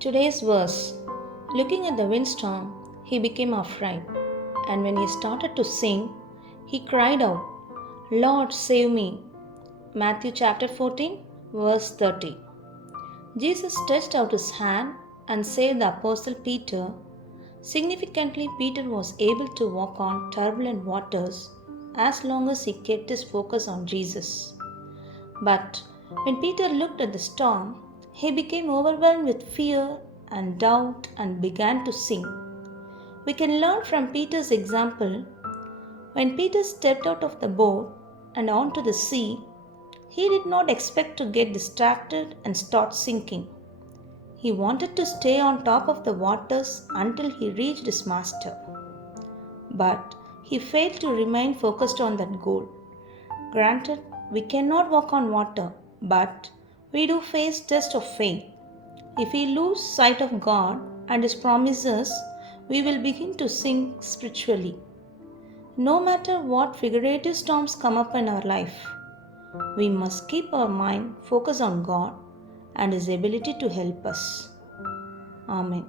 Today's verse. Looking at the windstorm, he became afraid, and when he started to sing, he cried out, Lord, save me. Matthew chapter 14, verse 30. Jesus stretched out his hand and saved the apostle Peter. Significantly, Peter was able to walk on turbulent waters as long as he kept his focus on Jesus. But when Peter looked at the storm, he became overwhelmed with fear and doubt and began to sink. We can learn from Peter's example. When Peter stepped out of the boat and onto the sea, he did not expect to get distracted and start sinking. He wanted to stay on top of the waters until he reached his master. But he failed to remain focused on that goal. Granted, we cannot walk on water, but we do face tests of faith. If we lose sight of God and His promises, we will begin to sink spiritually. No matter what figurative storms come up in our life, we must keep our mind focused on God and His ability to help us. Amen.